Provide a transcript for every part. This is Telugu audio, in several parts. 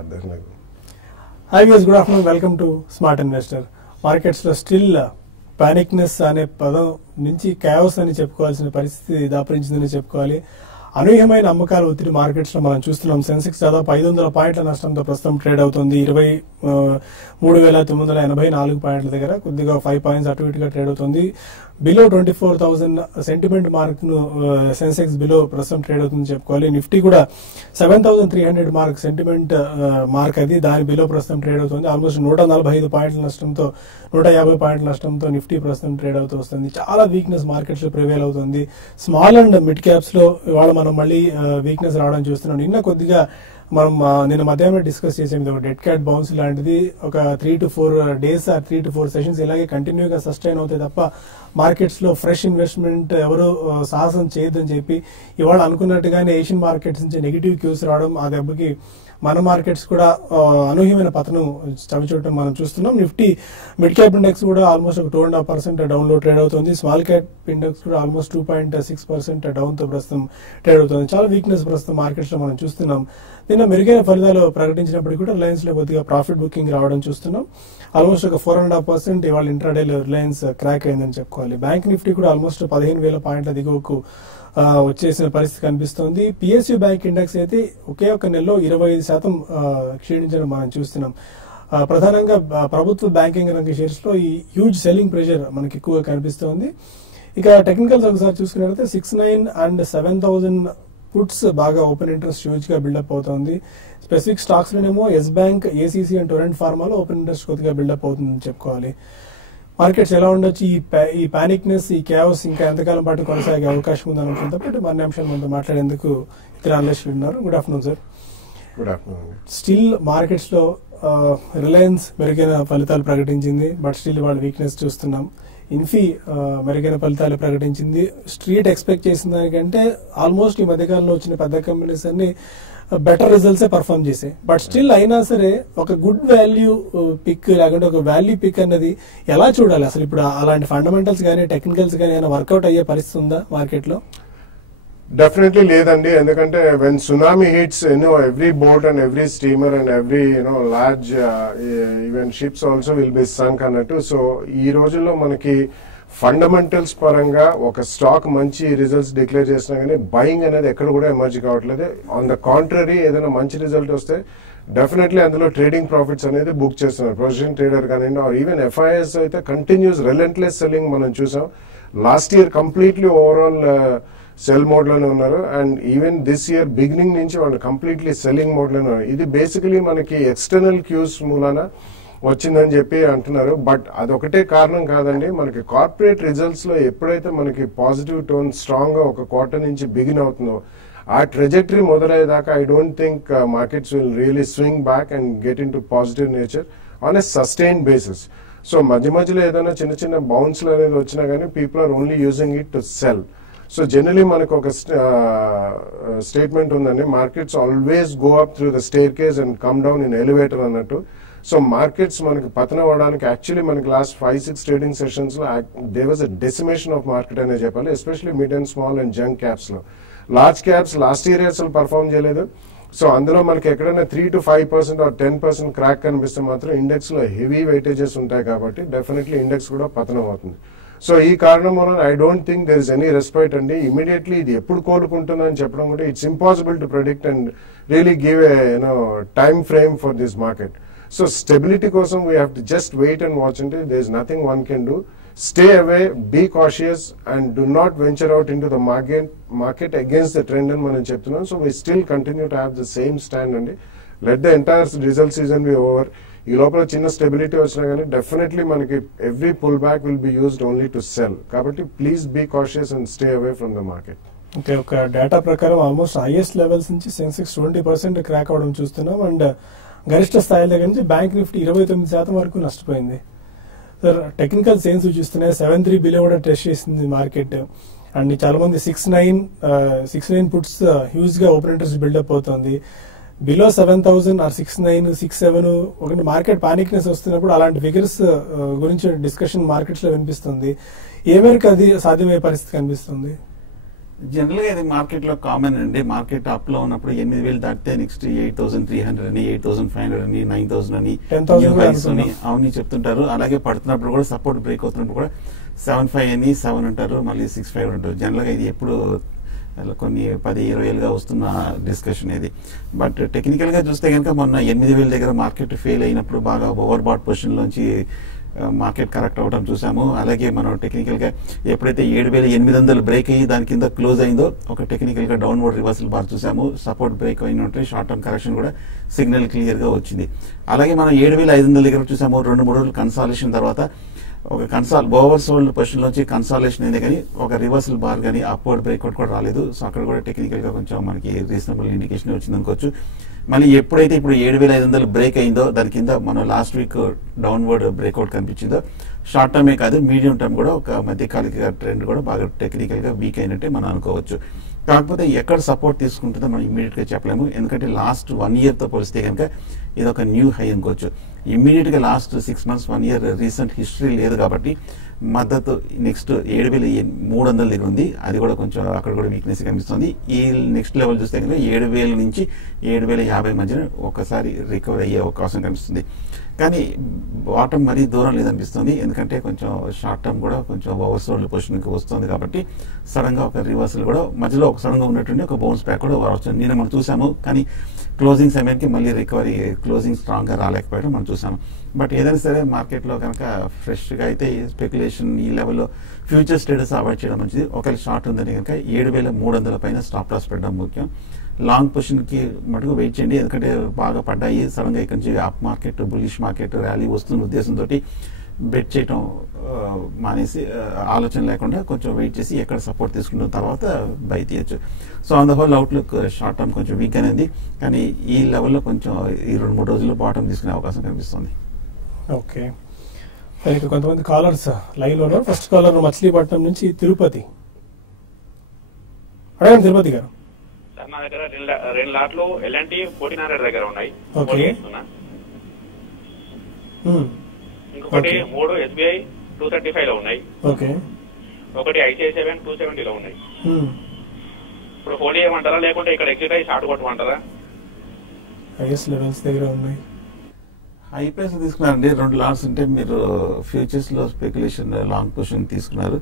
Hi viewers, good afternoon. Welcome to Smart Investor. Markets లో స్టిల్ పానిక్నెస్ అనే పదం నుంచి chaos అని చెప్పుకోవాల్సిన పరిస్థితి దాపరించిందని చెప్పుకోవాలి. అనూహ్యమైన అమ్మకాల ఒత్తిడి మార్కెట్స్ లో మనం చూస్తున్నాం. సెన్సెక్స్ దాదాపు 500 పాయింట్ల నష్టంతో ప్రస్తుతం ట్రేడ్ అవుతుంది. 23,984 పాయింట్ల దగ్గర కొద్దిగా 5 పాయింట్స్ అటు ఇటుగా ట్రేడ్ అవుతుంది. బిలో 24,000 సెంటిమెంట్ మార్క్ ను సెన్సెక్స్ బిలో ప్రస్తుతం ట్రేడ్ అవుతుంది చెప్పుకోవాలి. నిఫ్టీ కూడా 7,300 మార్క్ సెంటిమెంట్ మార్క్ అది దాని బిలో ప్రస్తుతం ట్రేడ్ అవుతుంది. ఆల్మోస్ట్ 145 పాయింట్ల నష్టంతో 150 పాయింట్ల నష్టంతో నిఫ్టీ ప్రస్తుతం ట్రేడ్ అవుతూ వస్తుంది. చాలా వీక్నెస్ మార్కెట్స్ లో ప్రివేల్ అవుతుంది. స్మాల్ అండ్ మిడ్ క్యాప్స్ లో ఇవాళ మనం మళ్ళీ వీక్నెస్ రావడం చూస్తున్నాం. నిన్న కొద్దిగా మనం నిన్న మధ్యాహ్నం డిస్కస్ చేసాం. ఇది ఒక డెడ్ క్యాట్ బౌన్స్ లాంటిది. ఒక 3 to 4 days 3 to 4 సెషన్స్ ఇలాగే కంటిన్యూగా సస్టైన్ అవుతాయి తప్ప మార్కెట్స్ లో ఫ్రెష్ ఇన్వెస్ట్మెంట్ ఎవరు సాహసం చేయొద్దని చెప్పి ఇవాళ అనుకున్నట్టుగానే ఏషియన్ మార్కెట్స్ నుంచి నెగిటివ్ క్యూస్ రావడం, ఆ దెబ్బకి మన మార్కెట్స్ కూడా అనూహ్యమైన పతనం చవిచూడటం మనం చూస్తున్నాం. నిఫ్టీ మిడ్ క్యాప్ ఇండెక్స్ కూడా ఆల్మోస్ట్ ఒక 2.5% డౌన్ లో ట్రేడ్ అవుతుంది. స్మాల్ క్యాప్ ఇండెక్స్ కూడా ఆల్మోస్ట్ 2.6% డౌన్ తో ప్రస్తుతం ట్రేడ్ అవుతుంది. చాలా వీక్నెస్ ప్రస్తుతం మార్కెట్స్ లో మనం చూస్తున్నాం. నిన్న మెరుగైన ఫలితాలు ప్రకటించినప్పటికీ కూడా రిలయన్స్ లో కొద్దిగా ప్రాఫిట్ బుకింగ్ రావడం చూస్తున్నాం. ఆల్మోస్ట్ ఒక 4.5% ఇవాళ ఇంట్రాడేలో రిలయన్స్ క్రాక్ అయిందని చెప్పుకోవాలి. బ్యాంక్ నిఫ్టీ కూడా ఆల్మోస్ట్ 15,000 పాయింట్ల దిగువకు వచ్చేసిన పరిస్థితి కనిపిస్తోంది. పిఎస్యు బ్యాంక్ ఇండెక్స్ అయితే ఒకే ఒక నెలలో 25% క్షీణించడం మనం చూస్తున్నాం. ప్రధానంగా ప్రభుత్వ బ్యాంకింగ్ రంగ షేర్స్ లో ఈ హ్యూజ్ సెల్లింగ్ ప్రెషర్ మనకి ఎక్కువగా కనిపిస్తోంది. ఇక టెక్నికల్స్ ఒకసారి చూసుకున్నట్లయితే 6,900 and 7,000 పుట్స్ బాగా ఓపెన్ ఇంట్రెస్ట్ హ్యూజ్ గా బిల్డప్ అవుతుంది. స్పెసిఫిక్ స్టాక్స్ లోనేమో Yes bank, ACC and Torrent ఫార్మాలో ఓపెన్ ఇంట్రెస్ట్ కొద్దిగా బిల్డప్ అవుతుందని చెప్పుకోవాలి. మార్కెట్స్ ఎలా ఉండొచ్చు, ఈ పానిక్నెస్, ఈ క్యావస్ ఇంకా ఎంతకాలం పాటు కొనసాగే అవకాశం ఉందని అనుకుంటే మరిన్ని అంశాలు మనతో మాట్లాడేందుకు ఇతర అనలిస్టులు ఉన్నారు. Good afternoon sir. Good afternoon. Still markets లో రిలయన్స్ మెరుగైన ఫలితాలు ప్రకటించింది, బట్ స్టిల్ వాళ్ళ వీక్నెస్ చూస్తున్నాం. ఇన్ఫీ మెరుగైన ఫలితాలు ప్రకటించింది. స్ట్రీట్ ఎక్స్పెక్ట్ చేసిన దానికంటే ఆల్మోస్ట్ ఈ మధ్యకాలంలో వచ్చిన పెద్ద కంపెనీస్ అన్ని బెటర్ రిజల్ట్స్ పర్ఫామ్ చేసాయి. బట్ స్టిల్ అయినా సరే ఒక గుడ్ వాల్యూ పిక్ లేకుంటే ఒక వాల్యూ పిక్ అన్నది ఎలా చూడాలి అసలు? ఇప్పుడు అలాంటి ఫండమెంటల్స్ కానీ టెక్నికల్స్ కానీ ఏమైనా వర్కౌట్ అయ్యే పరిస్థితి ఉందా మార్కెట్ లో? డెఫినెట్లీ లేదండి. ఎందుకంటే when tsunami hits every boat and every steamer and every large even ships also will be sunk అన్నట్టు. సో ఈ రోజుల్లో మనకి ఫండమెంటల్స్ పరంగా ఒక స్టాక్ మంచి రిజల్ట్స్ డిక్లేర్ చేసినా కానీ బయింగ్ అనేది ఎక్కడ కూడా ఎమర్జ్ కావట్లేదు. ఆన్ ద కాంట్రరీ ఏదైనా మంచి రిజల్ట్ వస్తే డెఫినెట్లీ అందులో ట్రేడింగ్ ప్రాఫిట్స్ అనేది బుక్ చేస్తున్నారు. పొజిషన్ ట్రేడర్ కానివ్వండి ఆర్ ఈవెన్ ఎఫ్ఐఎస్ అయితే కంటిన్యూస్ రిలెంట్లెస్ సెల్లింగ్ మనం చూసాం. Last year completely overall cell mode లోనే ఉన్నారు. And even this year beginning నుంచి వాళ్ళు కంప్లీట్లీ సెల్లింగ్ మోడ్ లోనే ఉన్నారు. ఇది బేసికలీ మనకి ఎక్స్టర్నల్ క్యూస్ మూలాన వచ్చిందని చెప్పి అంటున్నారు. బట్ అదొకటే కారణం కాదండి. మనకి కార్పొరేట్ రిజల్ట్స్ లో ఎప్పుడైతే మనకి పాజిటివ్ టోన్ స్ట్రాంగ్ గా ఒక క్వార్టర్ నుంచి బిగిన్ అవుతుందో ఆ ట్రెజెక్టరీ మొదలయ్యేదాకా I don't think markets will really swing back and get into positive nature on a sustain basis. So మధ్య మధ్యలో ఏదైనా చిన్న చిన్న బౌన్స్లు అనేది వచ్చినా కానీ people are only using it to sell. So generally మనకు ఒక స్టేట్మెంట్ ఉందండి, markets always go up through the staircase and come down in elevator అన్నట్టు. సో మార్కెట్స్ మనకి పతనం అవడానికి యాక్చువల్లీ మనకి లాస్ట్ 5-6 ట్రేడింగ్ సెషన్స్ లో they was a decimation of market అనే చెప్పాలి. Especially mid and small and junk caps లో. లార్జ్ క్యాప్స్ లాస్ట్ ఇయర్ అసలు పర్ఫామ్ చేయలేదు. సో అందులో మనకి ఎక్కడైనా 3 to 5% ఆర్ 10% క్రాక్ కనిపిస్తే మాత్రం ఇండెక్స్ లో హెవీ వెయిటేజెస్ ఉంటాయి కాబట్టి డెఫినెట్లీ ఇండెక్స్ కూడా పతనం అవుతుంది. సో ఈ కారణం వల్ల I don't think there is any respect అండి. ఇమీడియట్లీ ఇది ఎప్పుడు కోలుకుంటుందని చెప్పడం కూడా it's impossible to predict and really give a time frame for this market. So stability కోసం we have to just wait and watch అంటే there is nothing one can do. Stay away, be cautious and do not venture out into the market against the trend అని మనం చెప్తున్నాం. So we still continue to have the same stand అండి. Let the entire result season be over. ఈ లోపల చిన్న స్టెబిలిటీ వచ్చినా కానీ డెఫినెట్లీ మనకి every pull back will be used only to sell. కాబట్టి please be cautious and stay away from the market. Okay, ఒక డేటా ప్రకారం ఆల్మోస్ట్ హైయెస్ట్ లెవెల్స్ నుంచి సెన్సెక్స్ 20% క్రాక్ అవడం చూస్తున్నాం. అండ్ గరిష్ట స్థాయిల దగ్గర నుంచి బ్యాంక్ నిఫ్టీ 29% వరకు నష్టపోయింది. సార్ టెక్నికల్స్ ఏం సూచిస్తున్నాయి? 7.3 బిలో కూడా టెస్ట్ చేసింది మార్కెట్. అండ్ చాలా మంది 6.9 పుట్స్ హ్యూజ్ గా ఓపెన్ ఇంట్రెస్ట్ బిల్డప్ అవుతుంది. బిలో 7,000 ఆర్ 6.9, 6.7 ఒకటి మార్కెట్ పానిక్నెస్ వస్తున్నప్పుడు అలాంటి ఫిగర్స్ గురించి డిస్కషన్ మార్కెట్స్ లో వినిపిస్తుంది. ఏ మేరకు అది సాధ్యమయ్యే పరిస్థితి కనిపిస్తుంది? జనరల్ గా ఇది మార్కెట్ లో కామన్ అండి. మార్కెట్ అప్ లో ఉన్నప్పుడు 8,000 దాటితే నెక్స్ట్ 8,300 అని, 8,500 అని, 9,000 అని, 10,000 కూడా అని అవన్నీ చెప్తుంటారు. అలాగే పడుతున్నప్పుడు కూడా సపోర్ట్ బ్రేక్ అవుతున్నప్పుడు కూడా 7,500 అని 7 అంటారు, మళ్ళీ 6,500 అంటారు. జనరల్ గా ఇది ఎప్పుడు కొన్ని 10-20 ఏళ్ళుగా వస్తున్న డిస్కషన్ ఇది. బట్ టెక్నికల్ గా చూస్తే కనుక మొన్న 8,000 దగ్గర మార్కెట్ ఫెయిల్ అయినప్పుడు బాగా ఓవర్ బాట్ పొజిషన్ లోంచి మార్కెట్ కరెక్ట్ అవడం చూసాము. అలాగే మనం టెక్నికల్ గా ఎప్పుడైతే 7,800 బ్రేక్ అయ్యి దాని కింద క్లోజ్ అయిందో ఒక టెక్నికల్ గా డౌన్వర్డ్ రివర్సల్ బార్ చూసాము. సపోర్ట్ బ్రేక్ అయినట్టు షార్ట్ టర్మ్ కరెక్షన్ కూడా సిగ్నల్ క్లియర్ గా వచ్చింది. అలాగే మనం 7,500 దగ్గర చూసాము. 2-3 రోజులు కన్సాలేషన్ తర్వాత ఒక ఓవర్ సోల్డ్ పొజిషన్ లోంచి కన్సాలేషన్ అయింది, కానీ ఒక రివర్సల్ బార్ కానీ అప్వర్డ్ బ్రేక్అవుట్ కూడా రాలేదు. సో అక్కడ కూడా టెక్నికల్ గా కొంచెం మనకి రీజనబుల్ ఇండికేషన్ వచ్చింది అనుకోవచ్చు. మళ్ళీ ఎప్పుడైతే ఇప్పుడు 7,500 బ్రేక్ అయిందో దాని కింద మనం లాస్ట్ వీక్ డౌన్వర్డ్ బ్రేక్అవుట్ కనిపించిందో షార్ట్ టర్మే కాదు మీడియం టర్మ్ కూడా ఒక మధ్యకాలిక ట్రెండ్ కూడా బాగా టెక్నికల్ గా వీక్ అయినట్టే మనం అనుకోవచ్చు. కాకపోతే ఎక్కడ సపోర్ట్ తీసుకుంటుందో మనం ఇమీడియట్ గా చెప్పలేము. ఎందుకంటే లాస్ట్ 1 year తో పోలిస్తే కనుక ఇది ఒక న్యూ హై అనుకోవచ్చు. ఇమ్మీడియట్ గా last 6 months 1 year recent history లేదు కాబట్టి మద్దతు నెక్స్ట్ 7,300 దగ్గర ఉంది. అది కూడా కొంచెం అక్కడ కూడా వీక్నెస్ కనిపిస్తుంది. ఈ నెక్స్ట్ లెవెల్ చూస్తే కనుక 7,000 నుంచి 7,050 మధ్యన ఒకసారి రికవర్ అయ్యే అవకాశం కనిపిస్తుంది. కానీ బాటం మరీ దూరం లేదనిపిస్తుంది. ఎందుకంటే కొంచెం షార్ట్ టర్మ్ కూడా కొంచెం ఓవర్ సోల్డ్ పొజిషన్ కి వస్తుంది కాబట్టి సడన్ గా ఒక రివర్సల్ కూడా మధ్యలో ఒక సడన్ గా ఉన్నటువంటి ఒక బౌన్స్ బ్యాక్ కూడా వస్తుంది. నేను మనం చూసాము, కానీ క్లోజింగ్ సమయానికి మళ్ళీ రికవరీ క్లోజింగ్ స్ట్రాంగ్ గా రాలేకపోవడం మనం చూసాము. బట్ ఏదైనా సరే మార్కెట్ లో కనుక ఫ్రెష్ గా అయితే స్పెక్యులేషన్ ఈ లెవెల్లో ఫ్యూచర్ స్టేటస్ అవాయిడ్ చేయడం మంచిది. ఒకవేళ షార్ట్ ఉందని కనుక 7,300 పైన స్టాప్ లాస్ పెట్టడం ముఖ్యం. లాంగ్ పొజిషన్ కి మటుకు వెయిట్ చేయండి. ఎందుకంటే బాగా పడ్డాయి సడన్ గా ఇక్కడ నుంచి up market bullish market rally వస్తున్న ఉద్దేశంతో బెట్ చేయడం మానేసి ఆలోచన లేకుండా కొంచెం వెయిట్ చేసి ఎక్కడ సపోర్ట్ తీసుకున్న తర్వాత బై తీయచ్చు. So on the whole outlook short term కొంచెం వీక్ అనేది, కానీ ఈ లెవెల్లో కొంచెం ఈ 2-3 రోజుల్లో బాటం తీసుకునే అవకాశం కనిపిస్తుంది. ఓకే, ఇక కొంతమంది కాలర్స్ లైవ్ లో ఉన్నారు. ఫస్ట్ కాలర్ మచిలీపట్నం నుంచి తిరుపతి. అడగండి తిరుపతి గారు. నా దగ్గర 2 లాట్లు ఎలాంటి 1400 దగ్గర ఉన్నాయి. ఓకే. ఇంకొకటి 3 SBI 235 లో ఉన్నాయి. ఓకే. ఒకటి ICICI 270 లో ఉన్నాయి. ఇప్పుడు హోల్డ్ చేయమంటారా లేకుంటే ఇక్కడ ఎగ్జిట్ అయ్యి షార్ట్ కొట్టమంటారా? హైయెస్ట్ లెవెల్స్ దగ్గర ఉన్నాయి. హై ప్రైస్ తీసుకున్నారండి. 2 లాట్స్ ఉంటే మీరు ఫ్యూచర్స్ లో స్పెక్యులేషన్ లాంగ్ పొజిషన్ తీసుకున్నారు.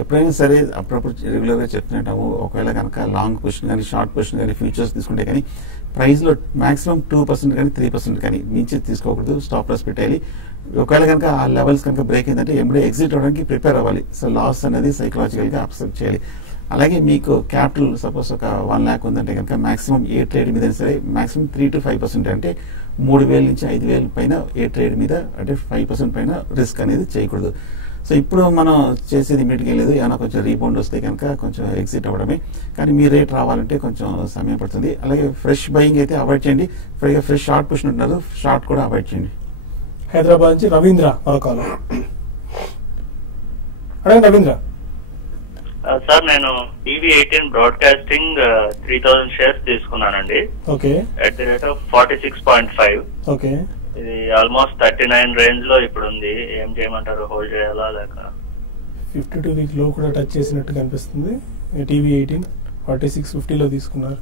ఎప్పుడైనా సరే అప్పుడప్పుడు రెగ్యులర్ గా చెప్తుంటాము, ఒకవేళ కనుక లాంగ్ పొజిషన్ కానీ షార్ట్ పొజిషన్ కానీ ఫ్యూచర్స్ తీసుకుంటే కానీ ప్రైస్ లో మాక్సిమం 2% కానీ 3% కానీ మించి తీసుకోకూడదు. స్టాప్ లాస్ పెట్టాలి. ఒకవేళ కనుక ఆ లెవెల్స్ కనుక బ్రేక్ అయిందంటే ఎంబడే ఎగ్జిట్ అవడానికి ప్రిపేర్ అవ్వాలి. సో లాస్ అనేది సైకలాజికల్ గా అబ్సర్వ్ చేయాలి. అలాగే మీకు క్యాపిటల్ సపోజ్ ఒక 1 lakh ఉందంటే కనుక మాక్సిమం ఏ ట్రేడ్ మీద సరే మాక్సిమం 3 to 5% అంటే 3,000 నుంచి 5,000 పైన ఏ ట్రేడ్ మీద అంటే 5% పైన రిస్క్ అనేది చేయకూడదు. సో ఇప్పుడు మనం చేసేది ఇమీడియట్గా లేదు. ఏమైనా కొంచెం రీబౌండ్ వస్తే కనుక కొంచెం ఎగ్జిట్ అవ్వడమే. కానీ మీ రేట్ రావాలంటే కొంచెం సమయం పడుతుంది. అలాగే ఫ్రెష్ బయింగ్ అయితే అవాయిడ్ చేయండి. ఫ్రెష్ షార్ట్ పొజిషన్ ఉంటున్నారు, షార్ట్ కూడా అవాయిడ్ చేయండి. హైదరాబాద్ నుంచి రవీంద్ర మరొకాల. అడగండి రవీంద్ర. సార్ నేను TV18 బ్రాడ్కాస్టింగ్ 3,000 షేర్స్ తీసుకున్నానండి. Okay. At the rate of 46.5. Okay. ఇది ఆల్మోస్ట్ 39 రేంజ్ లో ఇప్పుడు ఉంది. ఏం చేయమంటారు? హోల్డ్ చేయాలా లేక? 52 వీక్ లో కూడా టచ్ చేసినట్టు కనిపిస్తుంది. TV18 46.50 లో తీసుకున్నారు.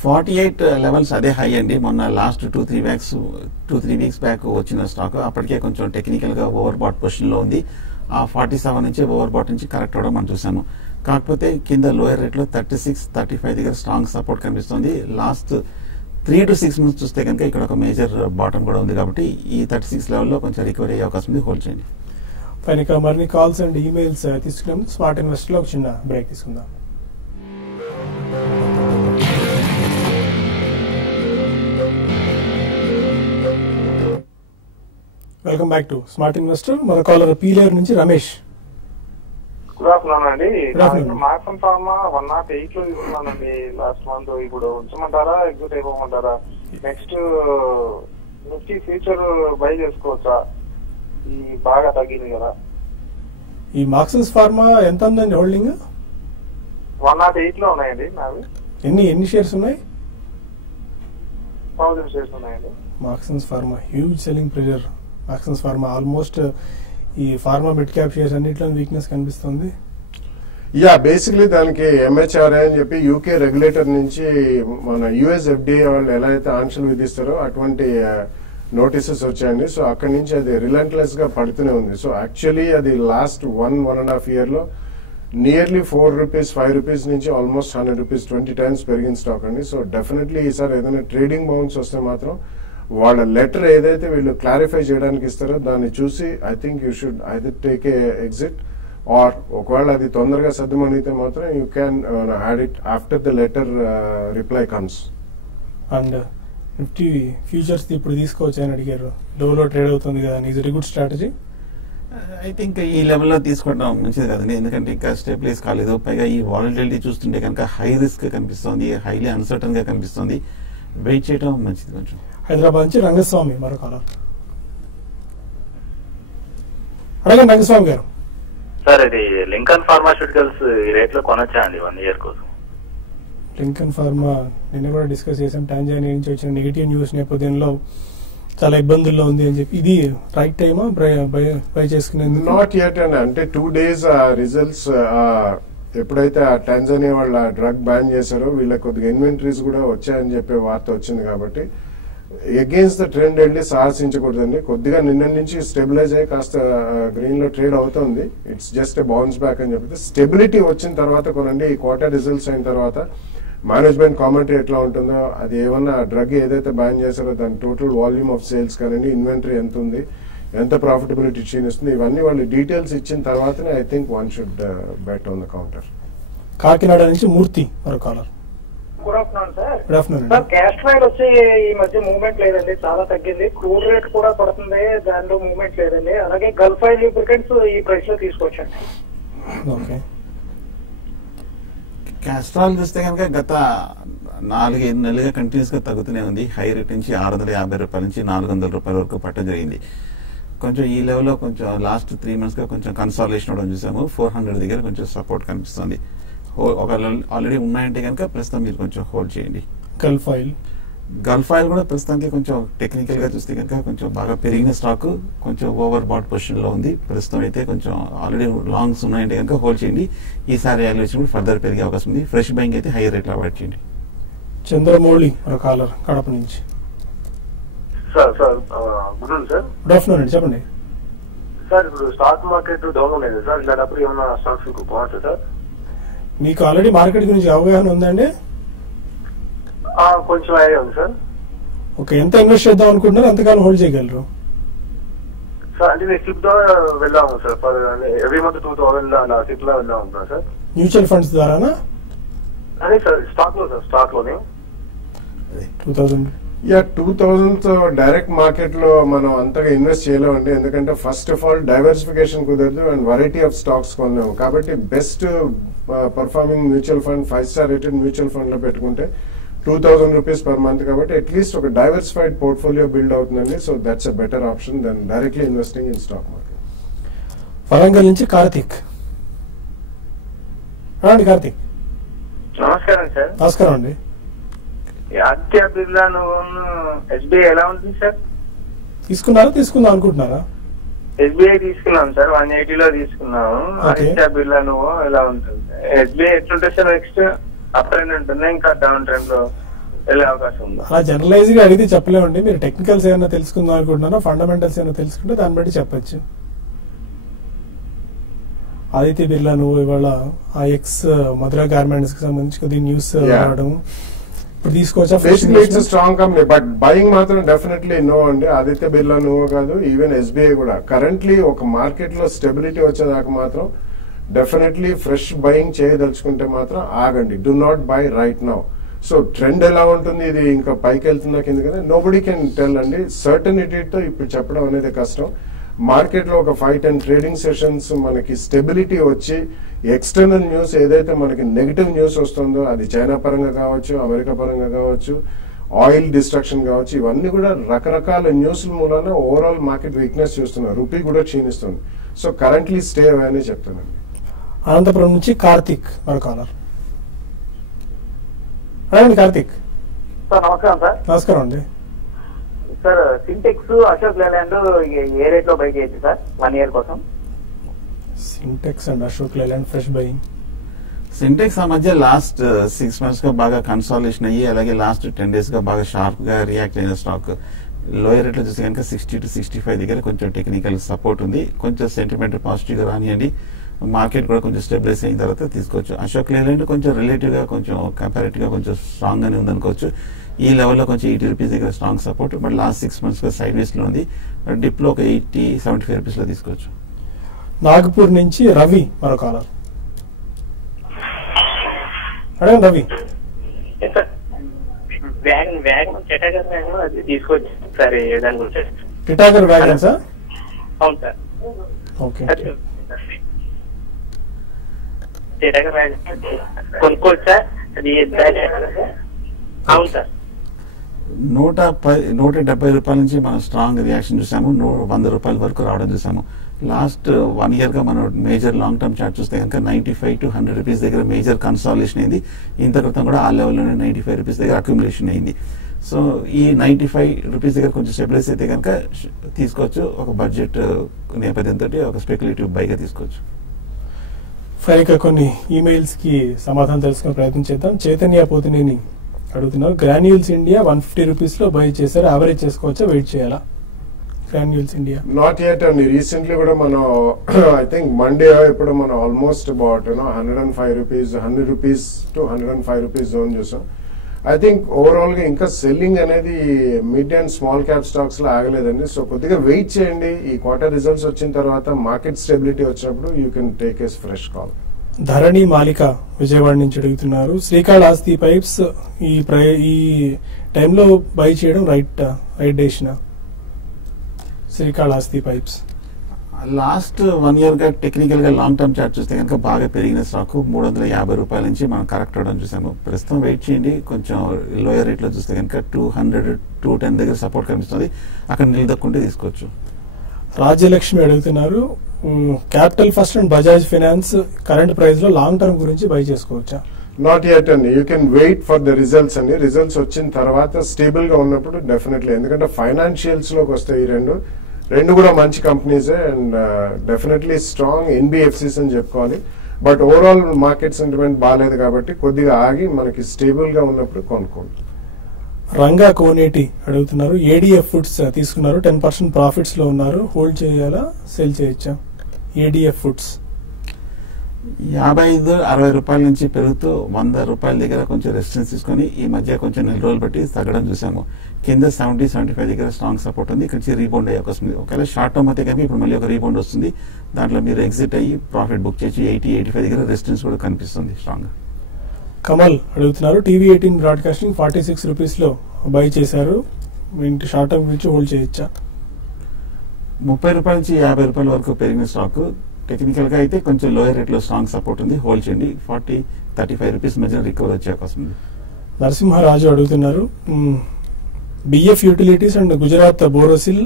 48 లెవెల్స్ అదే హై అండి. మొన్న లాస్ట్ 2-3 వీక్స్ బ్యాక్ వచ్చిన స్టాక్ అప్పటికే కొంచెం టెక్నికల్ గా ఓవర్ బాట్ పొజిషన్ లో ఉంది. ఆ 47 నుంచి ఓవర్ బాట్ నుంచి కరెక్ట్ అవడం మనం చూసాము. కాకపోతే కింద లోయర్ రేట్ లో 36-35 దగ్గర స్ట్రాంగ్ సపోర్ట్ కనిపిస్తుంది. లాస్ట్ 3 to 6 months చూస్తే కనుక ఇక్కడ ఒక మేజర్ బాటమ్ కూడా ఉంది కాబట్టి ఈ 36 లెవెల్లో కొంచెం రికవరీ అయ్యే అవకాశం ఉంది. హోల్డ్ చేయండి. పైన ఇక మరిన్ని కాల్స్ అండ్ ఈమెయిల్స్ తీసుకున్నాము. స్మార్ట్ ఇన్వెస్ట్ లో ఒక చిన్న బ్రేక్ తీసుకుందాం. Welcome back to smart investor. మన కాలర్ పీలేరు నుంచి రమేష్. గుడ్ ఆఫ్టర్నూన్ అండి. మాక్సిమం ఫార్మా 108 లో తీసుకున్నానండి లాస్ట్ మంత్. ఇప్పుడు ఉంచమంటారా ఎగ్జిట్ అయిపోమంటారా? నెక్స్ట్ నిఫ్టీ ఫ్యూచర్ బై చేసుకోవచ్చా? ఈ బాగా తగ్గింది కదా. ఈ మార్క్సన్స్ ఫార్మా ఎంత ఉందండి హోల్డింగ్? 108 లో ఉన్నాయండి నావి. ఎన్ని షేర్స్ ఉన్నాయి? 1000 షేర్స్ ఉన్నాయండి. Marksans pharma huge selling pressure. Marksans pharma almost ఈ ఫార్మా మిడ్ క్యాప్ షేర్స్ అన్నిట్లో వీక్నెస్ కనిపిస్తుంది. బేసిక్లీ దానికి MHRA అని చెప్పి యూకే రెగ్యులేటర్ నుంచి మన US FDA వాళ్ళు ఎలా అయితే ఆంక్షలు విధిస్తారో అటువంటి నోటీసెస్ వచ్చాయండి. సో అక్కడి నుంచి అది రిలెంట్లెస్ గా పడుతూనే ఉంది. సో యాక్చువల్లీ అది లాస్ట్ 1.5 year లో నియర్లీ ₹4 ₹5 నుంచి ఆల్మోస్ట్ ₹100 20 times పెరిగిన స్టాక్ అండి. సో డెఫినెట్లీ ఈసారి ఏదైనా ట్రేడింగ్ బౌన్స్ వస్తే మాత్రం వాళ్ళ లెటర్ ఏదైతే వీళ్ళు క్లారిఫై చేయడానికి ఇస్తారో దాన్ని చూసి I think you should either take a exit or ఒకవేళ అది తొందరగా సర్దుమణితే మాత్రం you can add it after the letter reply comes. And Nifty futures ఇప్పుడు తీసుకోవచ్చు అని అడిగారు. లోలో ట్రేడ్ అవుతుంది కదా, is very good strategy. I think ఈ లెవెల్లో తీసుకోవడం మంచిది కదండి, ఎందుకంటే ఇంకా స్టెబిలైజ్ కాలేదు. పైగా ఈ వాలటిలిటీ చూస్తుంటే కనుక హై రిస్క్ కనిపిస్తుంది, హైలీ అన్సర్టన్ గా కనిపిస్తుంది. వెయిట్ చేయడం మంచిది కొంచెం. హైదరాబాద్ నుంచి రంగస్వామి మరో కాలర్. అడగండి రంగస్వామి గారు. సార్ ఇది లింకన్ ఫార్మాస్యూటికల్స్ ఈ రేట్ లో కొనొచ్చా అండి 1 year కోసం? లింకన్ ఫార్మా నిన్న కూడా డిస్కస్ చేసాం. టాంజానియా నుంచి వచ్చిన నెగిటివ్ న్యూస్ నేపథ్యంలో చాలా ఇబ్బందుల్లో ఉంది అని చెప్పి, ఇది రైట్ టైమా బై చేసుకునేందుకు? నాట్ యెట్ అండి. అంటే 2 days రిజల్ట్స్ ఎప్పుడైతే ఆ టాంజానియా వాళ్ళ డ్రగ్ బ్యాన్ చేశారో వీళ్ళకి కొద్దిగా ఇన్వెంటరీస్ కూడా వచ్చాయని చెప్పే వార్త వచ్చింది. కాబట్టి అగేన్స్ట్ ద ట్రెండ్ వెళ్ళి సాహసించకూడదండి. కొద్దిగా నిన్న నుంచి స్టెబిలైజ్ అయ్యి కాస్త గ్రీన్ లో ట్రేడ్ అవుతుంది. It's just a bounce back అని చెప్పి స్టెబిలిటీ వచ్చిన తర్వాత కొనండి. ఈ క్వార్టర్ రిజల్ట్స్ అయిన తర్వాత మేనేజ్మెంట్ కామెంటరీ ఎట్లా ఉంటుందో, అది ఏమన్నా డ్రగ్ ఏదైతే బ్యాన్ చేశారో దాని టోటల్ వాల్యూమ్ ఆఫ్ సేల్స్ కానివ్వండి, ఇన్వెంటరీ ఎంత ఉంది, ఎంత ప్రాఫిటబిలిటీ క్షీణిస్తుంది, ఇవన్నీ వాళ్ళు డీటెయిల్స్ ఇచ్చిన తర్వాతనే I think one should bet on the counter. Kakinada నుంచి మూర్తి మరో caller. Good afternoon sir. Good afternoon. Sir cash ఫ్రైడ్ వచ్చి ఈ మధ్య మూవ్మెంట్ లేదండి, చాలా తగ్గింది. క్రూడ్ రేట్ కూడా పడుతుంది, దాంట్లో మూవ్మెంట్ లేదండి. అలాగే గల్ఫ్ ఆయిల్ లూబ్రికెంట్స్ ఈ ప్రైస్ లో తీసుకోవచ్చండి. ఓకే. క్యాస్ట్రాల్ చూస్తే కనుక గత 4-5 నెలలుగా కంటిన్యూస్ గా తగ్గుతూనే ఉంది. హై రేట్ నుంచి ₹650 నుంచి ₹400 వరకు పట్టడం జరిగింది. కొంచెం ఈ లెవెల్లో కొంచెం లాస్ట్ 3 months గా కొంచెం కన్సాలిడేషన్ అవడం చూసాము. 400 దగ్గర కొంచెం సపోర్ట్ కనిపిస్తుంది. ఒక ఆల్రెడీ ఉన్నాయంటే కనుక ప్రస్తుతం మీరు కొంచెం హోల్డ్ చేయండి. గల్ఫ్ ఆయిల్ కూడా ప్రస్తుతానికి కొంచెం టెక్నికల్ గా చూస్తే కనుక కొంచెం బాగా పెరిగిన స్టాక్, కొంచెం ఓవర్ బాట్ పొజిషన్ లో ఉంది ప్రస్తుతం. అయితే కొంచెం ఆల్రెడీ లాంగ్స్ ఉన్నాయంటే కనుక హోల్డ్ చేయండి. ఈసారి వాల్యుయేషన్ ఫర్దర్ పెరిగే అవకాశం ఉంది. ఫ్రెష్ బయింగ్ అయితే హై రేట్ లో అవాయిడ్ చేయండి. చంద్రమౌళి కాలర్ కడప నుంచి. Sir good sir. Good afternoon అండి, చెప్పండి సార్. ఇప్పుడు స్టాక్ మార్కెట్ డౌన్ లేదు సార్, ఇలాంటప్పుడు ఏమన్నా స్టాక్స్ బాగుంటుంది సార్? మీకు ఆల్రెడీ మార్కెట్ గురించి అవగాహన ఉందండి? కొంచెం ఐడియా ఉంది సార్. ఓకే, ఎంత ఇన్వెస్ట్ చేద్దాం అనుకుంటున్నారు, ఎంతకాలం హోల్డ్ చేయగలరు సార్? అంటే నేను సిప్ ద్వారా వెళ్దాము సార్, ఎవ్రీ మంత్ 2000 అలా సిప్ లో వెళ్దాం అనుకున్నా సార్. మ్యూచువల్ ఫండ్స్ ద్వారానా? అదే సార్ స్టాక్ లో సార్, స్టాక్ లోనే 2000. 2000 డైరెక్ట్ మార్కెట్ లో మనం అంతగా ఇన్వెస్ట్ చేయలేమండి. ఎందుకంటే ఫస్ట్ ఆఫ్ ఆల్ డైవర్సిఫికేషన్ కుదరదు అండ్ వెరైటీ ఆఫ్ స్టాక్స్ కొన్నాము. కాబట్టి best performing mutual fund 5-star rated mutual fund లో పెట్టుకుంటే ₹2000 per month. కాబట్టి అట్లీస్ట్ ఒక డైవర్సిఫైడ్ పోర్ట్ఫోలియో బిల్డ్ అవుతుందండి. So that's a better option then directly investing in stock market. Warangal నుంచి కార్తిక్. రండి కార్తిక్. నమస్కారం సార్. నమస్కారం అండి. ఆదిత్య బిర్లా SBI ఎలా ఉంటుంది సార్? తీసుకుందాం అనుకుంటున్నారా? SBI తీసుకున్నాం సార్, 180 లో తీసుకున్నాము. ఆదిత్య బిర్లా ఎలా ఉంటుంది? SBI ఎట్లుంటుంది సార్? నెక్స్ట్ అప్ ట్రెండ్ ఉంటుంది, ఇంకా డౌన్ ట్రెండ్ లో వెళ్ళే అవకాశం ఉంది? అలా జనరలైజ్ గా అడిగితే చెప్పలేమండి. మీరు టెక్నికల్స్ ఏమైనా తెలుసుకుందాం అనుకుంటున్నారా, ఫండమెంటల్స్ ఏమైనా తెలుసుకుంటే దాన్ని బట్టి చెప్పచ్చు. ఆదిత్య బిర్లా ఇవాళ IX మధురా గార్మెంట్స్ కి సంబంధించి కొద్ది న్యూస్ రావడం ఇప్పుడు తీసుకోవచ్చా? Basically it's strong company, but buying మాత్రం డెఫినెట్లీ నో అండి. ఆదిత్య బిర్లా కాదు, ఈవెన్ SBI కూడా కరెంట్లీ ఒక మార్కెట్ లో స్టెబిలిటీ వచ్చేదాకా మాత్రం డెఫినెట్లీ ఫ్రెష్ బయింగ్ చేయదలుచుకుంటే మాత్రం ఆగండి. Do not by right now. So trend ఎలా ఉంటుంది, ఇది ఇంకా పైకి వెళ్తుందా కింద కదా, నోబడీ కెన్ టెల్ అండి. సర్టనిటీతో ఇప్పుడు చెప్పడం అనేది కష్టం. మార్కెట్ లో ఒక 5-10 ట్రేడింగ్ సెషన్స్ మనకి స్టెబిలిటీ వచ్చి ఎక్స్టర్నల్ న్యూస్ ఏదైతే మనకి నెగిటివ్ న్యూస్ వస్తుందో, అది చైనా పరంగా కావచ్చు, అమెరికా పరంగా కావచ్చు, ఆయిల్ డిస్ట్రక్షన్ కావచ్చు, ఇవన్నీ కూడా రకరకాల న్యూస్ల మూలాన ఓవరాల్ మార్కెట్ వీక్నెస్ చూస్తున్నారు. రూపీ కూడా క్షీణిస్తుంది. సో కరెంట్లీ స్టే అవే అని చెప్తున్నాను. అనంతపురం నుంచి కార్తిక్ మరో కాలర్. రండి కార్తిక్. సార్ నమస్కారం సార్. నమస్కారం అండి. సార్ సింటెక్స్, అశోక్ లేలాండ్ ఏ రేట్ లో బై చేయొచ్చు సార్ 1 year కోసం? Sintex and Ashok Leyland fresh buying Sintex ఆ మధ్య లాస్ట్ 6 months గా బాగా కన్సాలిడేషన్ అయ్యి అలాగే లాస్ట్ 10 days గా బాగా షార్ప్ గా రియాక్ట్ అయిన స్టాక్. లోయర్ రేట్ లో చూస్తే కనుక 60 to 65 దగ్గర కొంచెం టెక్నికల్ సపోర్ట్ ఉంది. కొంచెం సెంటిమెంట్ పాజిటివ్ గా రానియండి, మార్కెట్ కూడా కొంచెం స్టెబిలైజ్ అయిన తర్వాత తీసుకోవచ్చు. అశోక్ లేలాండ్ కొంచెం రిలేటివ్ గా కొంచెం కంపారిటివ్ గా కొంచెం స్ట్రాంగ్ గానే ఉందనుకోవచ్చు. ఈ లెవెల్లో కొంచెం 80 రూపీస్ దగ్గర strong support, but last 6 months గా సైడ్ వేస్ లో ఉంది. డిప్ లో ఒక 80-75 రూపీస్ లో తీసుకోవచ్చు. నాగపూర్ నుంచి రవి మరో కాలర్. అడగండి రవి. తీసుకోవచ్చు సార్, దాని గురించి టిటాగర్ వ్యాగన్ సార్? అవును సార్. ఓకే, టిటాగర్ వ్యాగన్ కొనుక్కోవచ్చు సార్, అది అవును సార్. 170 రూపాయల నుంచి మనం స్ట్రాంగ్ రియాక్షన్ చూసాము, 100 రూపాయల వరకు రావడం చూసాము. లాస్ట్ 1 year గా మనం మేజర్ లాంగ్ టర్మ్ చార్ట్ చూస్తే కనుక 95 to 100 రూపీస్ దగ్గర మేజర్ కన్సాలిడేషన్ అయింది. ఇంత క్రితం కూడా ఆ లెవెల్లోనే 95 రూపీస్ దగ్గర అక్యుములేషన్ అయింది. సో ఈ 95 రూపీస్ దగ్గర కొంచెం స్టెబిలైజ్ అయితే కనుక తీసుకోవచ్చు. ఒక బడ్జెట్ నేపథ్యంతో ఒక స్పెక్యులేటివ్ బైగా తీసుకోవచ్చు. ఫైనల్గా కొన్ని ఈమెయిల్స్ కి సమాధానం తెలుసుకునే ప్రయత్నం చేద్దాం. చైతన్య పోతినేని అడుగుతున్నారు, గ్రాన్యూల్స్ ఇండియా 150 రూపీస్ లో బై చేశారు, యావరేజ్ చేసుకోవచ్చా, వెయిట్ చేయాలా? గ్రాన్యూల్స్ ఇండియా నాట్ యెట్ అండి. రీసెంట్లీ కూడా మనం ఐ థింక్ మండే ఇప్పుడు మనం almost about 105 rupees, 100 rupees to 105 rupees zone చూసాం. ఐ థింక్ ఓవరాల్ గా ఇంకా సెల్లింగ్ అనేది mid and small cap stocks లో ఆగలేదండి. సో కొద్దిగా వెయిట్ చేయండి. ఈ క్వార్టర్ రిజల్ట్స్ వచ్చిన తర్వాత మార్కెట్ స్టెబిలిటీ వచ్చినప్పుడు you can take as fresh call. Dharani Malika Vijayawada నుంచి అడుగుతున్నారు, శ్రీకాళహస్తి పైప్స్ ఈ టైంలో బై చేయడం right decision? Srikalahasti pipes last 1 year గా టెక్నికల్ గా లాంగ్ టర్మ్ చార్ట్ చూస్తే కనుక బాగా పెరిగిన స్టాక్ 350 రూపాయల నుంచి మనం కరెక్ట్ అవడం చూసాము. ప్రస్తుతం వెయిట్ చేయండి. కొంచెం లోయర్ రేట్ లో చూస్తే కనుక 200-210 దగ్గర సపోర్ట్ కనిపిస్తుంది, అక్కడ నిలదక్కుంటే తీసుకోవచ్చు. రాజ్యలక్ష్మి అడుగుతున్నారు, Capital First and Bajaj Finance current price లో లాంగ్ టర్మ్ గురించి బై చేసుకోవచ్చా? నాట్ యెట్ అండి. You can wait for the results అండి. రిజల్ట్స్ వచ్చిన తర్వాత స్టేబుల్ గా ఉన్నప్పుడు డెఫినెట్లీ, ఎందుకంటే ఫైనాన్షియల్స్ లోకి వస్తాయి ఈ రెండు కూడా మంచి companies and definitely strong NBFCs అని చెప్పుకోవాలి. బట్ ఓవరాల్ మార్కెట్ సెంటిమెంట్ బాగాలేదు కాబట్టి కొద్దిగా ఆగి మనకి స్టేబుల్ గా ఉన్నప్పుడు కొనుక్కోండి. రంగా కోనేటి అడుగుతున్నారు, ఏడిఎఫ్ ఫుడ్స్ తీసుకున్నారు, 10% ప్రాఫిట్స్ లో ఉన్నారు, హోల్డ్ చేయాలా, సెల్ చేయొచ్చా? ఏడిఎఫ్ ఫుడ్స్ 55-60 రూపాయల నుంచి పెరుగుతూ 100 రూపాయల దగ్గర కొంచెం రెసిస్టెన్స్ తీసుకొని ఈ మధ్య కొంచెం 4 రోజులు బట్టి తగ్గడం చూసాము. కింద 70-75 దగ్గర స్ట్రాంగ్ సపోర్ట్ ఉంది, ఇక్కడ నుంచి రీబౌండ్ అయ్యే అవకాశం ఉంది. ఒకవేళ షార్ట్ టర్మ్ అయితే కనుక ఇప్పుడు మళ్ళీ ఒక రీబౌండ్ వస్తుంది, దాంట్లో మీరు ఎగ్జిట్ అయ్యి ప్రాఫిట్ బుక్ చేసి 80-85 దగ్గర రెసిస్టెన్స్ కూడా కనిపిస్తుంది స్ట్రాంగ్. కమల్ అడుగుతున్నారు, టీవీ 18 బ్రాడ్కాస్టింగ్ 46 రూపీస్ లో బై చేశారు, ఇంటి షార్ట్ టర్మ్ గురించి హోల్డ్ చేయొచ్చా? 30 రూపాయల నుంచి 50 రూపాయల వరకు పెరిగిన స్టాక్. టెక్నికల్ గా అయితే కొంచెం లోయర్ రేట్ లో స్ట్రాంగ్ సపోర్ట్ ఉంది, హోల్డ్ చేయండి. 40-35 రూపీస్ మధ్య రికవర్ వచ్చే అవకాశం ఉంది. నరసింహరాజు అడుగుతున్నారు, BF Utilities and Gujarat Borosil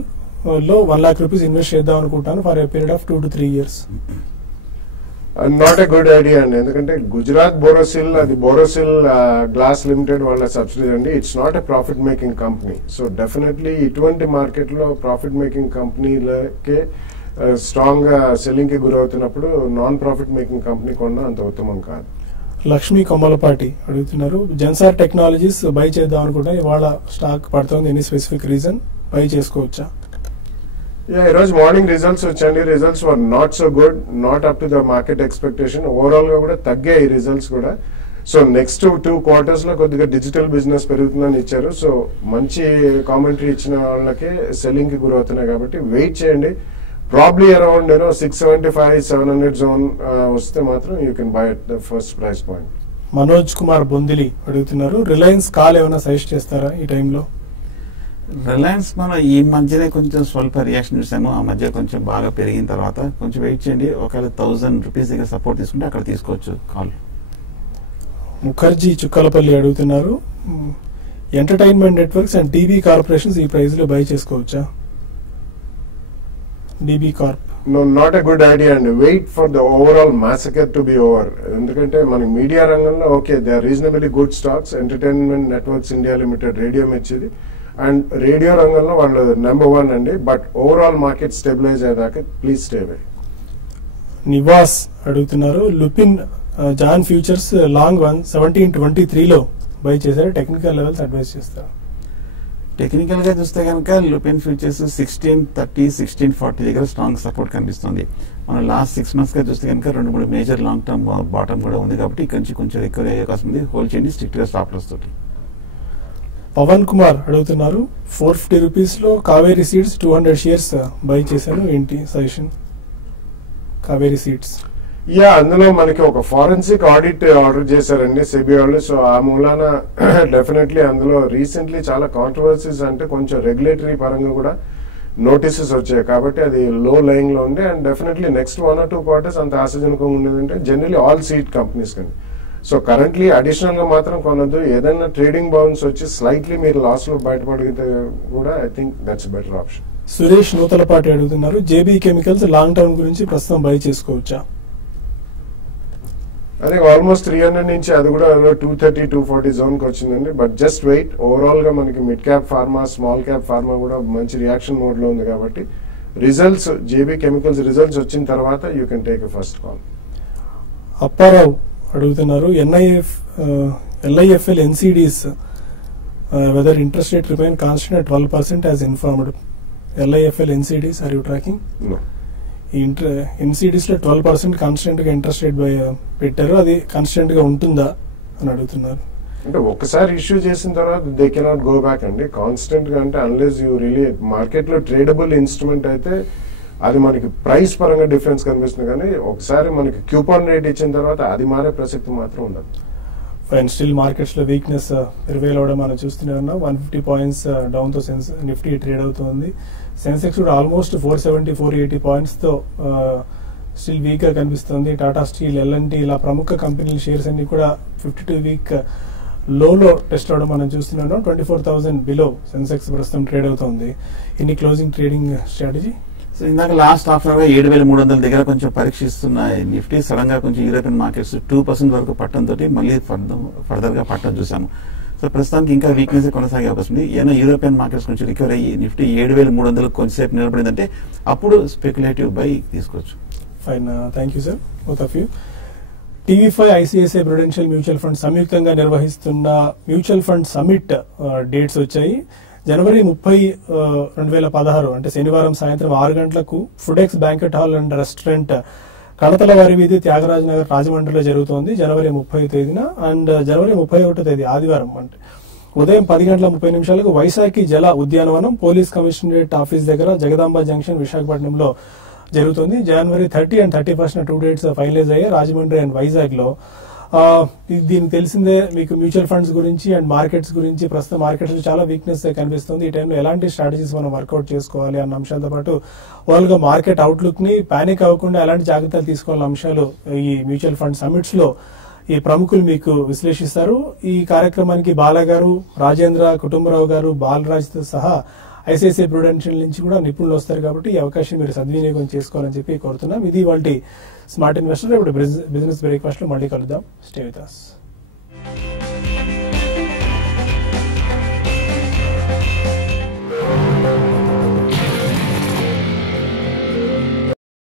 లో 1 lakh రూపీస్ ఇన్వెస్ట్ చేద్దాం అనుకుంటాను for a period of 2 to 3 years. Not a good idea అండి, ఎందుకంటే గుజరాత్ బోరోసిల్ అది బోరోసిల్ గ్లాస్ లిమిటెడ్ వాళ్ళ సబ్సిడీ అండి. It's not a profit making company. So definitely ఇటువంటి మార్కెట్ లో ప్రాఫిట్ మేకింగ్ కంపెనీలకే స్ట్రాంగ్ గా సెల్లింగ్ కి గురవుతున్నప్పుడు నాన్ ప్రాఫిట్ మేకింగ్ కంపెనీ కొన్నా అంత ఉత్తమం కాదు. లక్ష్మీ కొమ్మలపాటి అడుగుతున్నారు, జెన్సార్ టెక్నాలజీస్ బై చేద్దాం అనుకుంటా, ఇవాళ స్టాక్ పడుతుంది, ఎనీ స్పెసిఫిక్ రీజన్, బై చేసుకోవచ్చా? ఈ రోజు మార్నింగ్ రిజల్ట్స్ వచ్చాయండి. Results were not so good, not up to the market expectation. Overall గా కూడా తగ్గాయి ఈ రిజల్ట్స్ కూడా. సో నెక్స్ట్ 2 quarters లో కొద్దిగా డిజిటల్ బిజినెస్ పెరుగుతుందని ఇచ్చారు. సో మంచి కామెంటరీ ఇచ్చిన వాళ్ళకి సెల్లింగ్ కి గురవుతున్నాయి కాబట్టి వెయిట్ చేయండి. ప్రాబ్లీ అరౌండ్ 675-700 జోన్ వస్తే మాత్రం you can buy at the first price point. Manoj Kumar Bondili అడుగుతున్నారు, రిలయన్స్ కాల్ ఏమైనా సజెస్ట్ చేస్తారా ఈ టైంలో? రిలయన్స్ మనం ఈ మధ్యనే కొంచెం స్వల్ప రియాక్షన్ చూసాము, ఆ మధ్య కొంచెం బాగా పెరిగిన తర్వాత కొంచెం వెయిట్ చేయండి. ఒకవేళ 1000 రూపీస్ దగ్గర సపోర్ట్ తీసుకుంటే అక్కడ తీసుకోవచ్చు కాల్. ముఖర్జీ చుక్కలపల్లి అడుగుతున్నారు, entertainment networks and TV corporations ఈ ప్రైస్ లో బై చేసుకోవచ్చా? DB corp No, not a good idea అండి. Wait for the overall massacre to be over. ఎందుకంటే మనకి మీడియా రంగంలో okay they are reasonably good stocks. Entertainment networks India limited radio మెచ్చింది అండ్ రేడియో రంగంలో వాళ్ళు నెంబర్ 1 అండి. బట్ ఓవరాల్ మార్కెట్ స్టెబిలైజ్ అయ్యేదాకా ప్లీజ్ స్టే అవే. నివాస్ అడుగుతున్నారు, లుపిన్ జాన్ ఫ్యూచర్స్ లాంగ్ 1723లో బై చేశారు. టెక్నికల్ లెవెల్స్ అడ్వైస్ చేస్తారు. టెక్నికల్ గా చూస్తే కనుక లూపిన్ ఫ్యూచర్స్ 1630, 1640 దగ్గర స్ట్రాంగ్ సపోర్ట్ కనిపిస్తుంది. మనం లాస్ట్ 6 months గా చూస్తే కనుక 2-3 మేజర్ లాంగ్ టర్మ్ బాటమ్ కూడా ఉంది కాబట్టి ఇక్కడి నుంచి కొంచెం రికవరీ అయ్యే అవకాశం ఉంది. హోల్డ్ చేయండి స్ట్రిక్ట్ గా స్టాప్ లాస్ తోటి. పవన్ కుమార్ అడుగుతున్నారు 450 రూపీస్లో కావేరీ సీడ్స్ 200 షేర్స్ బై చేశాను, ఏంటి సజెషన్? కావేరీ సీడ్స్ అందులో మనకి ఒక ఫారెన్సిక్ ఆడిట్ ఆర్డర్ చేశారండి సెబీ వాళ్ళు. సో ఆ మూలాన డెఫినెట్లీ అందులో రీసెంట్లీ చాలా కాంట్రవర్సీస్ అంటే కొంచెం రెగ్యులేటరీ పరంగా కూడా నోటీసెస్ వచ్చాయి కాబట్టి అది లో లైన్ లో ఉంది. And definitely next 1 or 2 quarters అంత ఆశాజనకంగా ఉండేదంటే జనరలీ ఆల్ సీడ్ కంపెనీస్ కానీ. సో కరెంట్లీ అడిషనల్ గా మాత్రం కొనద్దు. ఏదైనా ట్రేడింగ్ బౌన్స్ వచ్చి స్లైట్లీ మీరు లాస్ లో బయటపడితే కూడా I think that's better option. Suresh Nuthalapati అడుగుతున్నారు జేబీ కెమికల్స్ లాంగ్ టర్మ్ గురించి ప్రస్తుతం బై చేసుకోవచ్చా? అదే ఆల్మోస్ట్ 300 నుంచి అది కూడా 230, 240 జోన్ కి వచ్చిందండి. But just wait. ఓవరాల్ గా మనకి mid cap pharma, small cap pharma కూడా మంచి రియాక్షన్ మోడ్ లో ఉంది కాబట్టి రిజల్ట్స్ జేబీ కెమికల్స్ రిజల్ట్స్ వచ్చిన తర్వాత you can take a first call. Apparao అడుగుతున్నారు LIFL NCDs whether interest rate remain constant at 12% as informed. LIFL NCDs are you tracking? No. NCDs లో 12% కాన్స్టెంట్ గా ఇంట్రెస్ట్ రేట్ పెట్టారు, అది కాన్స్టెంట్ గా ఉంటుందా అని అడుగుతున్నారు. అంటే ఒకసారి ఇష్యూ చేసిన తర్వాత దే కెనాట్ గో బ్యాక్ అండి. కాన్స్టెంట్ గా అంటే అన్లెస్ యూ రియలీ మార్కెట్ లో ట్రేడబుల్ ఇన్స్ట్రుమెంట్ అయితే అది మనకి ప్రైస్ పరంగా డిఫరెన్స్ కనిపిస్తుంది కానీ ఒకసారి మనకి క్యూపాన్ రేట్ ఇచ్చిన తర్వాత అది మారే ప్రసక్తి మాత్రం ఉండదు. ఫైన్ స్టిల్ మార్కెట్స్ లో వీక్నెస్ ప్రివైల్ అవడం మనం చూస్తూనే ఉన్నాం. 150 points డౌన్ తో నిఫ్టీ ట్రేడ్ అవుతుంది. సెన్సెక్స్ కూడా ఆల్మోస్ట్ 470, 480 points తో స్టిల్ వీక్ గా కనిపిస్తుంది. టాటా స్టీల్, L&T ఇలా ప్రముఖ కంపెనీల షేర్స్ అన్ని కూడా 52-week లోలో టెస్ట్ అవడం మనం చూస్తున్నాం. 24,000 బిలో సెన్సెక్స్ ప్రస్తుతం ట్రేడ్ అవుతుంది. ఇన్ని క్లోజింగ్ ట్రేడింగ్ స్ట్రాటజీ. సో ఇందాక లాస్ట్ హాఫ్ అవర్ 7,300 దగ్గర కొంచెం పరీక్షిస్తున్న నిఫ్టీ సడన్ గా కొంచెం యూరోపియన్ మార్కెట్స్ 2% వరకు పట్టడంతో మళ్ళీ ఫర్దర్ గా పట్టడం చూసాము. సో ప్రస్తుతానికి ఇంకా వీక్నెస్ కొనసాగే అవకాశం ఉంది. ఏమైనా యూరోపియన్ మార్కెట్స్ కొంచెం రికవర్ అయ్యి నిఫ్టీ 7,300 కొంచెంసేపు నిలబడిందంటే అప్పుడు స్పెక్యులేటివ్ బై తీసుకోవచ్చు. Fine, thank you sir both of you. TV5 ICICI Prudential mutual fund సంయుక్తంగా నిర్వహిస్తున్న మ్యూచువల్ ఫండ్ సమిట్ డేట్స్ వచ్చాయి. జనవరి 30, 2016 అంటే శనివారం సాయంత్రం 6 గంటలకు Foodex banquet hall and restaurant, Kadathala వారి వీధి, త్యాగరాజ్ నగర్, రాజమండ్రిలో జరుగుతోంది జనవరి 30వ తేదీన. అండ్ జనవరి 31వ తేదీ ఆదివారం అంటే ఉదయం 10:30 వైశాఖి జల ఉద్యానవనం, పోలీస్ కమిషనరేట్ ఆఫీస్ దగ్గర, జగదాంబ జంక్షన్, విశాఖపట్నంలో జరుగుతుంది. జనవరి 30 and 31 2 dates ఫైనలైజ్ అయ్యాయి రాజమండ్రి అండ్ వైజాగ్ లో. దీనికి తెలిసిందే మీకు మ్యూచువల్ ఫండ్స్ గురించి అండ్ మార్కెట్స్ గురించి. ప్రస్తుతం మార్కెట్స్ లో చాలా వీక్నెస్ కనిపిస్తుంది. ఈ టైంలో ఎలాంటి స్ట్రాటజీస్ మనం వర్కౌట్ చేసుకోవాలి అన్న అంశాలతో పాటు ఓవరాల్ గా మార్కెట్ అవుట్లుక్ ని పానిక్ అవ్వకుండా ఎలాంటి జాగ్రత్తలు తీసుకోవాలన్న అంశాలు ఈ మ్యూచువల్ ఫండ్ సమిట్స్ లో ఈ ప్రముఖులు మీకు విశ్లేషిస్తారు. ఈ కార్యక్రమానికి బాలా గారు, రాజేంద్ర, కుటుంబరావు గారు, బాలరాజ్ తో సహా ఐసిఐసిఐ ప్రుడెన్షియల్ నుంచి కూడా నిపుణులు వస్తారు కాబట్టి ఈ అవకాశం మీరు సద్వినియోగం చేసుకోవాలని చెప్పి కోరుతున్నాం. ఇది వాళ్ళ స్మార్ట్ ఇన్వెస్టర్. ఇప్పుడు బిజినెస్ బ్రేక్ఫాస్ట్ లో మళ్ళీ కలుద్దాం. Stay with us.